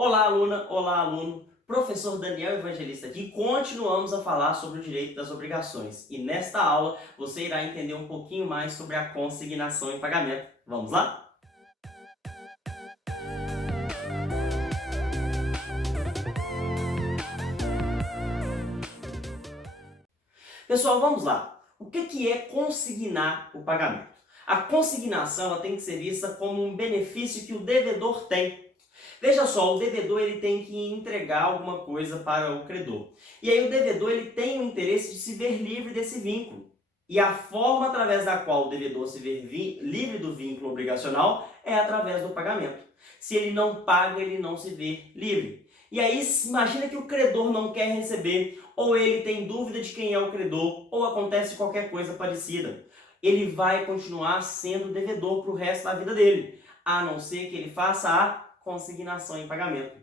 Olá, aluna, olá, aluno. Professor Daniel Evangelista aqui. Continuamos a falar sobre o direito das obrigações. E nesta aula você irá entender um pouquinho mais sobre a consignação em pagamento. Vamos lá? Pessoal, vamos lá. O que é consignar o pagamento? A consignação ela tem que ser vista como um benefício que o devedor tem. Veja só, o devedor ele tem que entregar alguma coisa para o credor. E aí o devedor ele tem o interesse de se ver livre desse vínculo. E a forma através da qual o devedor se vê livre do vínculo obrigacional é através do pagamento. Se ele não paga, ele não se vê livre. E aí imagina que o credor não quer receber, ou ele tem dúvida de quem é o credor, ou acontece qualquer coisa parecida. Ele vai continuar sendo devedor para o resto da vida dele, a não ser que ele faça a consignação em pagamento.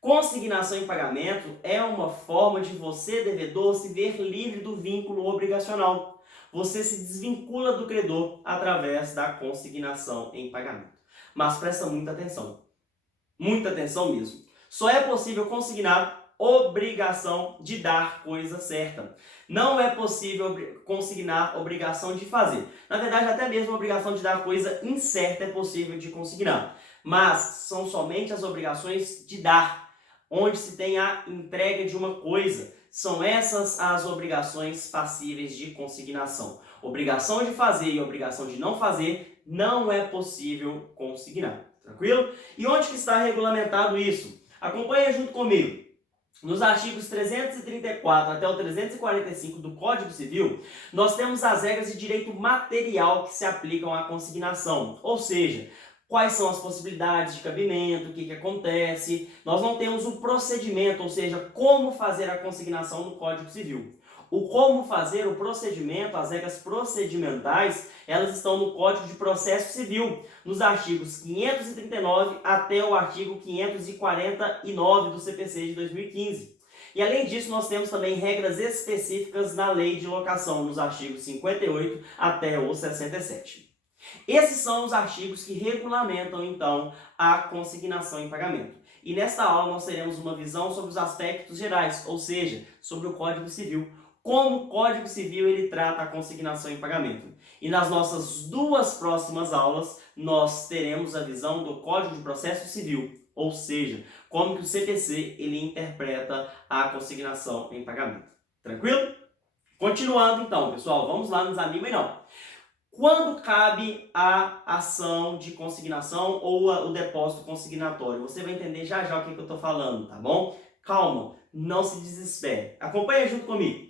Consignação em pagamento é uma forma de você, devedor, se ver livre do vínculo obrigacional. Você se desvincula do credor através da consignação em pagamento. Mas presta muita atenção mesmo. Só é possível consignar obrigação de dar coisa certa. Não é possível consignar obrigação de fazer. Na verdade, até mesmo a obrigação de dar coisa incerta é possível de consignar. Mas são somente as obrigações de dar, onde se tem a entrega de uma coisa. São essas as obrigações passíveis de consignação. Obrigação de fazer e obrigação de não fazer não é possível consignar. Tranquilo? E onde que está regulamentado isso? Acompanhe junto comigo. Nos artigos 334 até o 345 do Código Civil, nós temos as regras de direito material que se aplicam à consignação. Ou seja, quais são as possibilidades de cabimento, o que acontece. Nós não temos o procedimento, ou seja, como fazer a consignação no Código Civil. O como fazer, o procedimento, as regras procedimentais, elas estão no Código de Processo Civil, nos artigos 539 até o artigo 549 do CPC de 2015. E além disso, nós temos também regras específicas na Lei de Locação, nos artigos 58 até o 67. Esses são os artigos que regulamentam, então, a consignação em pagamento. E nesta aula nós teremos uma visão sobre os aspectos gerais, ou seja, sobre o Código Civil, como o Código Civil ele trata a consignação em pagamento. E nas nossas duas próximas aulas, nós teremos a visão do Código de Processo Civil, ou seja, como que o CPC ele interpreta a consignação em pagamento. Tranquilo? Continuando então, pessoal, vamos lá, não desanimem não. Quando cabe a ação de consignação ou o depósito consignatório? Você vai entender já já o que eu estou falando, tá bom? Calma, não se desespere. Acompanha junto comigo.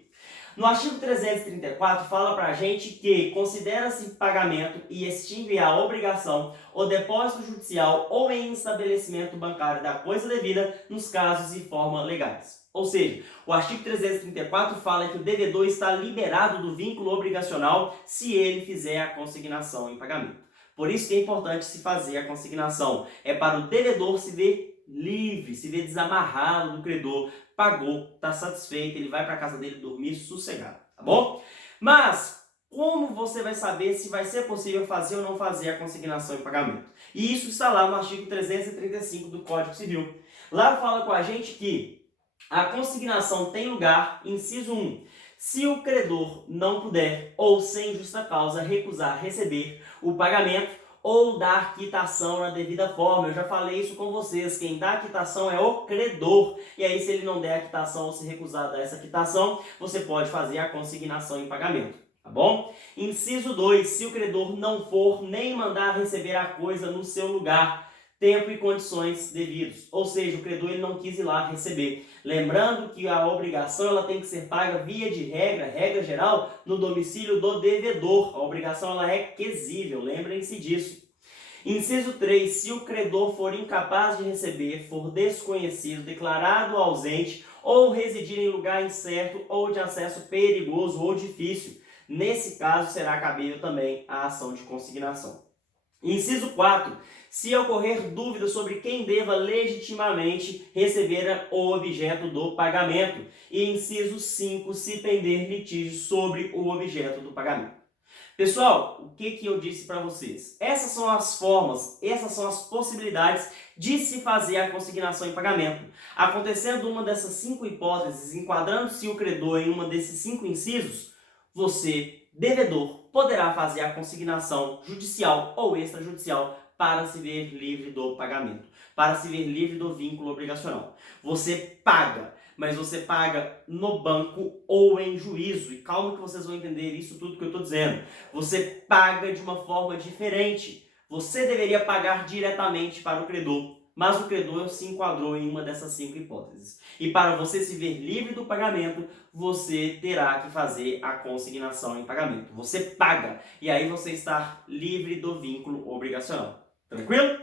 No artigo 334 fala pra gente que considera-se pagamento e extingue a obrigação o depósito judicial ou em estabelecimento bancário da coisa devida nos casos e forma legais. Ou seja, o artigo 334 fala que o devedor está liberado do vínculo obrigacional se ele fizer a consignação em pagamento. Por isso que é importante se fazer a consignação. É para o devedor se ver livre, se ver desamarrado do credor, pagou, está satisfeito, ele vai para a casa dele dormir sossegado, tá bom? Mas como você vai saber se vai ser possível fazer ou não fazer a consignação em pagamento? E isso está lá no artigo 335 do Código Civil. Lá fala com a gente que a consignação tem lugar, inciso 1, se o credor não puder ou sem justa causa recusar receber o pagamento ou dar quitação na devida forma. Eu já falei isso com vocês, quem dá a quitação é o credor. E aí se ele não der a quitação ou se recusar a dar essa quitação, você pode fazer a consignação em pagamento, tá bom? Inciso 2, se o credor não for nem mandar receber a coisa no seu lugar, tempo e condições devidos. Ou seja, o credor ele não quis ir lá receber. Lembrando que a obrigação ela tem que ser paga via de regra geral, no domicílio do devedor. A obrigação ela é quesível, lembrem-se disso. Inciso 3, se o credor for incapaz de receber, for desconhecido, declarado ausente ou residir em lugar incerto ou de acesso perigoso ou difícil, nesse caso será cabível também a ação de consignação. Inciso 4, se ocorrer dúvida sobre quem deva legitimamente receber o objeto do pagamento. E inciso 5, se pender litígio sobre o objeto do pagamento. Pessoal, o que eu disse para vocês? Essas são as formas, essas são as possibilidades de se fazer a consignação em pagamento. Acontecendo uma dessas 5 hipóteses, enquadrando-se o credor em uma desses 5 incisos, você, devedor, poderá fazer a consignação judicial ou extrajudicial para se ver livre do pagamento, para se ver livre do vínculo obrigacional. Você paga, mas você paga no banco ou em juízo. E calma que vocês vão entender isso tudo que eu estou dizendo. Você paga de uma forma diferente. Você deveria pagar diretamente para o credor, mas o credor se enquadrou em uma dessas 5 hipóteses. E para você se ver livre do pagamento, você terá que fazer a consignação em pagamento. Você paga, e aí você está livre do vínculo obrigacional. Tranquilo?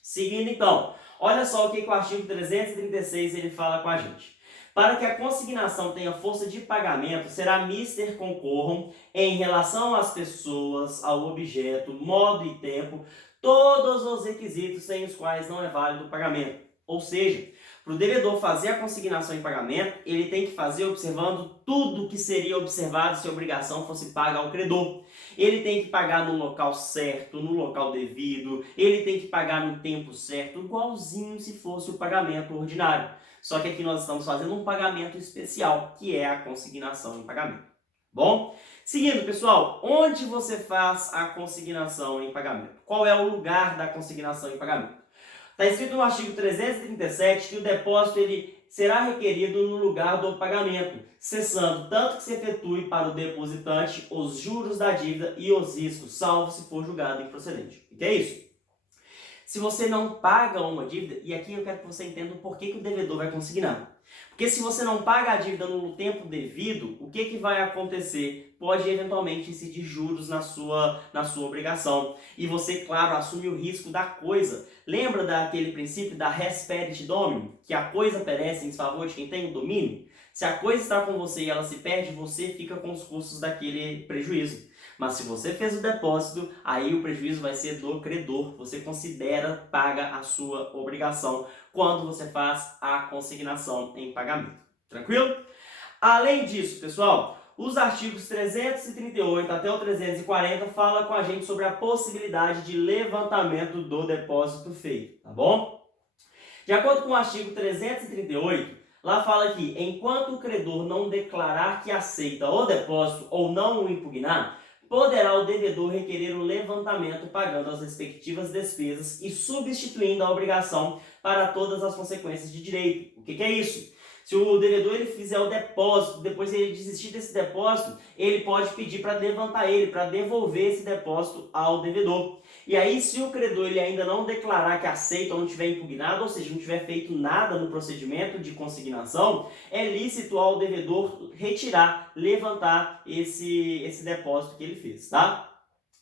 Seguindo então, olha só o que o artigo 336 ele fala com a gente. Para que a consignação tenha força de pagamento, será mister concorram, em relação às pessoas, ao objeto, modo e tempo, todos os requisitos sem os quais não é válido o pagamento. Ou seja, para o devedor fazer a consignação em pagamento, ele tem que fazer observando tudo que seria observado se a obrigação fosse paga ao credor. Ele tem que pagar no local certo, no local devido, ele tem que pagar no tempo certo, igualzinho se fosse o pagamento ordinário. Só que aqui nós estamos fazendo um pagamento especial, que é a consignação em pagamento. Bom? Seguindo, pessoal, onde você faz a consignação em pagamento? Qual é o lugar da consignação em pagamento? Está escrito no artigo 337 que o depósito ele será requerido no lugar do pagamento, cessando tanto que se efetue para o depositante os juros da dívida e os riscos, salvo se for julgado improcedente. O que é isso? Se você não paga uma dívida, e aqui eu quero que você entenda o porquê que o devedor vai consignar. Porque se você não paga a dívida no tempo devido, o que vai acontecer? Pode eventualmente incidir juros na sua obrigação. E você, claro, assume o risco da coisa. Lembra daquele princípio da res perit domini? Que a coisa perece em desfavor de quem tem o domínio? Se a coisa está com você e ela se perde, você fica com os custos daquele prejuízo. Mas se você fez o depósito, aí o prejuízo vai ser do credor. Você considera, paga a sua obrigação quando você faz a consignação em pagamento. Tranquilo? Além disso, pessoal, os artigos 338 até o 340 falam com a gente sobre a possibilidade de levantamento do depósito feito, tá bom? De acordo com o artigo 338, lá fala que, enquanto o credor não declarar que aceita o depósito ou não o impugnar, poderá o devedor requerer o levantamento pagando as respectivas despesas e substituindo a obrigação para todas as consequências de direito. O que é isso? Se o devedor ele fizer o depósito, depois ele desistir desse depósito, ele pode pedir para levantar ele, para devolver esse depósito ao devedor. E aí, se o credor ele ainda não declarar que aceita ou não tiver impugnado, ou seja, não tiver feito nada no procedimento de consignação, é lícito ao devedor retirar, levantar esse depósito que ele fez, tá?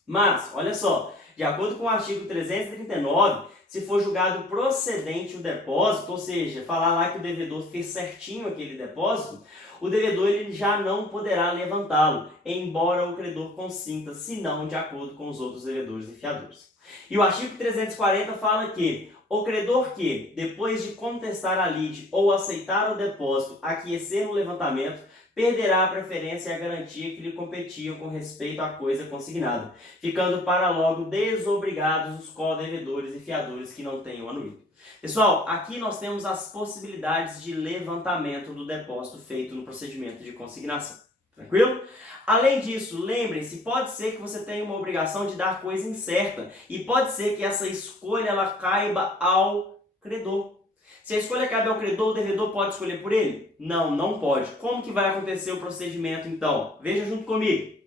Mas, olha só, de acordo com o artigo 339, se for julgado procedente o depósito, ou seja, falar lá que o devedor fez certinho aquele depósito, o devedor ele já não poderá levantá-lo, embora o credor consinta, se não de acordo com os outros devedores e fiadores. E o artigo 340 fala que o credor que, depois de contestar a lide ou aceitar o depósito, aquecer no levantamento, perderá a preferência e a garantia que lhe competiam com respeito à coisa consignada, ficando para logo desobrigados os co-devedores e fiadores que não tenham anuído. Pessoal, aqui nós temos as possibilidades de levantamento do depósito feito no procedimento de consignação. Tranquilo? Além disso, lembrem-se, pode ser que você tenha uma obrigação de dar coisa incerta e pode ser que essa escolha ela caiba ao credor. Se a escolha cabe ao credor, o devedor pode escolher por ele? Não, não pode. Como que vai acontecer o procedimento então? Veja junto comigo.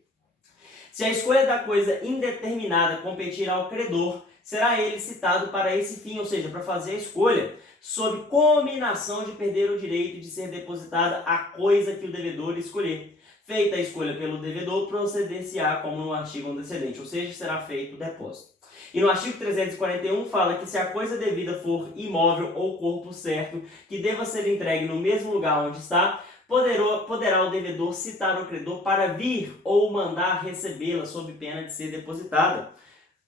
Se a escolha da coisa indeterminada competir ao credor, será ele citado para esse fim, ou seja, para fazer a escolha, sob cominação de perder o direito de ser depositada a coisa que o devedor escolher. Feita a escolha pelo devedor, proceder-se-á como no artigo antecedente, ou seja, será feito o depósito. E no artigo 341 fala que se a coisa devida for imóvel ou corpo certo, que deva ser entregue no mesmo lugar onde está, poderá o devedor citar o credor para vir ou mandar recebê-la sob pena de ser depositada.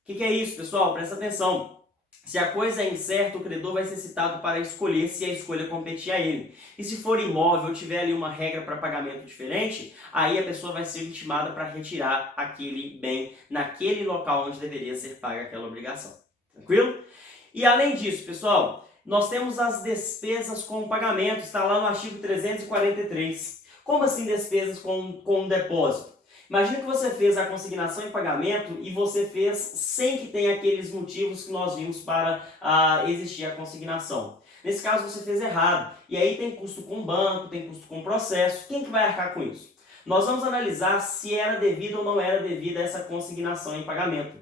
O que é isso, pessoal? Presta atenção. Se a coisa é incerta, o credor vai ser citado para escolher se a escolha competir a ele. E se for imóvel ou tiver ali uma regra para pagamento diferente, aí a pessoa vai ser intimada para retirar aquele bem naquele local onde deveria ser paga aquela obrigação. Tranquilo? E além disso, pessoal, nós temos as despesas com pagamento, está lá no artigo 343. Como assim despesas com depósito? Imagina que você fez a consignação em pagamento e você fez sem que tenha aqueles motivos que nós vimos para existir a consignação. Nesse caso você fez errado. E aí tem custo com banco, tem custo com processo. Quem que vai arcar com isso? Nós vamos analisar se era devida ou não era devida essa consignação em pagamento.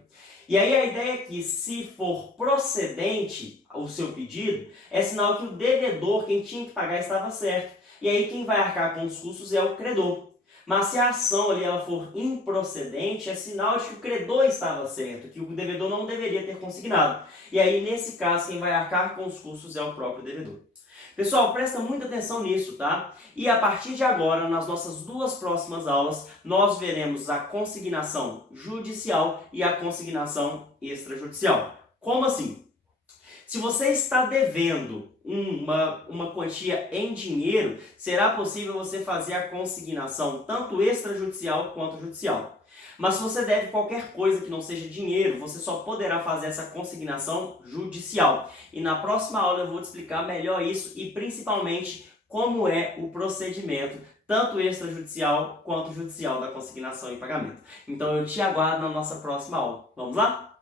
E aí a ideia é que, se for procedente o seu pedido, é sinal que o devedor, quem tinha que pagar, estava certo. E aí quem vai arcar com os custos é o credor. Mas se a ação ali ela for improcedente, é sinal de que o credor estava certo, que o devedor não deveria ter consignado. E aí, nesse caso, quem vai arcar com os custos é o próprio devedor. Pessoal, presta muita atenção nisso, tá? E a partir de agora, nas nossas duas próximas aulas, nós veremos a consignação judicial e a consignação extrajudicial. Como assim? Se você está devendo uma quantia em dinheiro, será possível você fazer a consignação tanto extrajudicial quanto judicial. Mas se você deve qualquer coisa que não seja dinheiro, você só poderá fazer essa consignação judicial. E na próxima aula eu vou te explicar melhor isso e principalmente como é o procedimento, tanto extrajudicial quanto judicial da consignação em pagamento. Então eu te aguardo na nossa próxima aula. Vamos lá?